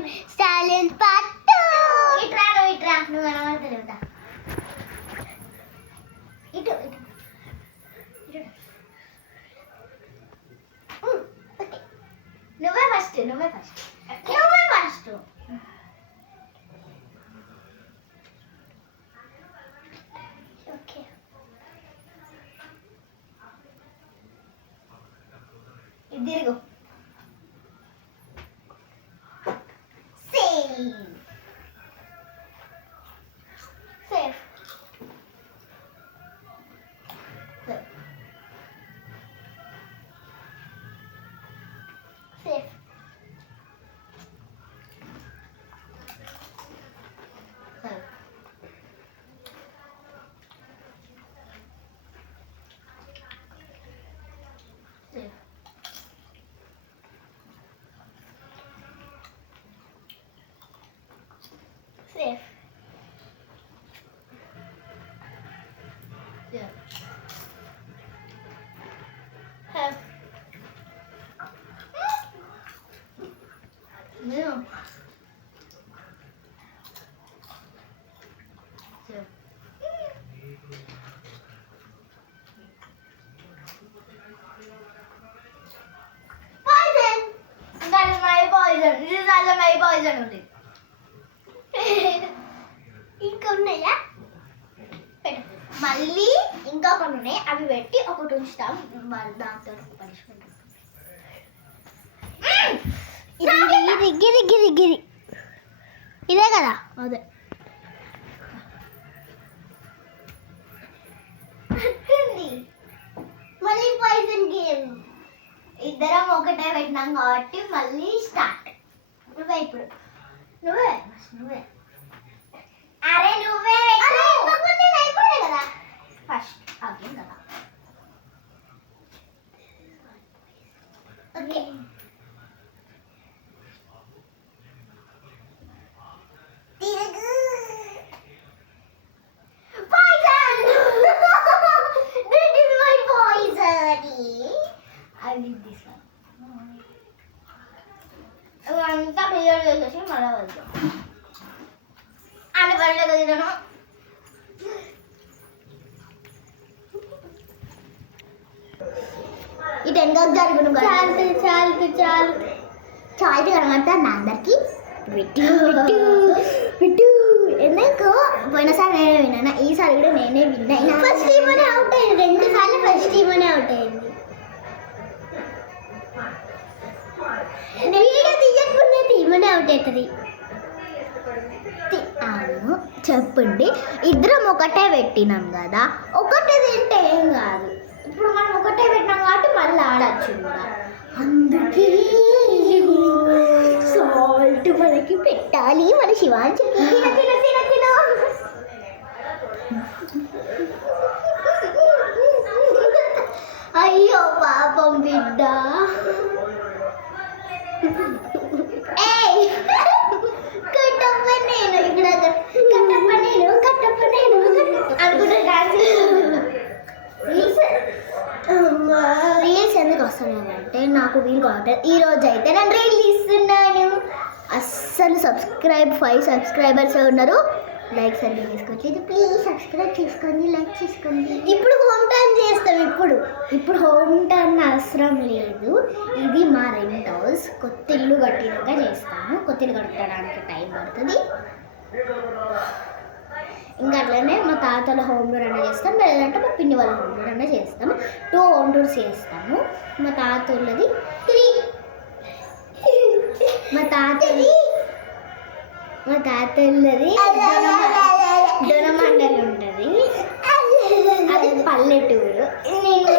Gangnam Style Part 2. Itra, నువ్వు అనమాట తెలుగుతా. ఇటు నువ్వే ఫస్ట్ ఓకే. ఇది తిరుగు. Safe safe. Yeah. Have. No. Yeah. Poison. That is my poison. This is also my poison only. ఇంకా ఉన్నాయా? పెట్టు. మళ్ళీ ఇంకా కొన్ని ఉన్నాయి, అవి పెట్టి ఒకటి ఉంచుతాం. దాంతో పనిష్మెంట్ గిరి ఇదే కదా. అదే మళ్ళీ పాయిజన్ గేమ్. ఇద్దరం ఒకటే పెట్టినాం కాబట్టి మళ్ళీ స్టార్ట్. ఇప్పుడు నువ్వే అరే నువ్వే అయిపోయి కదా ఫస్ట్. ఓకే కదా. ఓకే తిరుగు. Poison. This is my poison. I need this one. అంతా క్లియర్ చేసేసి మళ్ళీ వెళ్తాం. అని పడలేదు తినను. ఈ టెన్గాకు జరుగును చాలు కనమాట నా అందరికి. పెట్టు ఎందుకు పోయినసారి నేనే విన్నా, ఈసారి కూడా నేనే విన్నా. ఫస్ట్ టీమ్ అనే అవుట్ అయింది, 2 సార్లు ఫస్ట్ టీమ్ అనే అవుట్ అయింది. వీడియో తీయకుండా టీమ్ అనే అవుట్ అవుతుంది. అవును చెప్పండి. ఇద్దరం ఒకటే పెట్టినాం కదా, ఒకటే తింటే ఏం కాదు. ఇప్పుడు మనం ఒకటే పెట్టినాం కాబట్టి మళ్ళీ ఆడచ్చు కూడా. అందుకే సాల్ట్ మనకి పెట్టాలి. మన శివాంశ తిన అయ్యో పాపం బిడ్డ. రీల్స్ ఎందుకు వస్తున్నాయంటే నాకు వీలు కావాలి. ఈరోజు అయితే నేను రీల్ ఇస్తున్నాను. అస్సలు 5 సబ్స్క్రైబర్స్ ఉన్నారు. లైక్స్ అన్నీ చేసుకోవట్లేదు. ప్లీజ్ సబ్స్క్రైబ్ చేసుకోండి, లైక్ చేసుకోండి. ఇప్పుడు హోమ్ టర్న్ చేస్తాం. ఇప్పుడు హోమ్ టర్న్ అవసరం లేదు. ఇది మా రెంట్ హౌస్. కొత్త ఇల్లు కట్టినాక చేస్తాము. కొత్త ఇల్లు కట్టడానికి టైం పడుతుంది. ఇంకా అట్లనే మా తాతల హోమ్ టూర్ అన్నా చేస్తాం, లేదంటే మా పిన్ని వాళ్ళ హోమ్ టూర్ అన్నా చేస్తాము. 2 హోమ్ టూర్స్ చేస్తాము. మా తాతలది 3, మా తాతలది దొనమండలి ఉంటుంది. అది పల్లెటూరు. నేను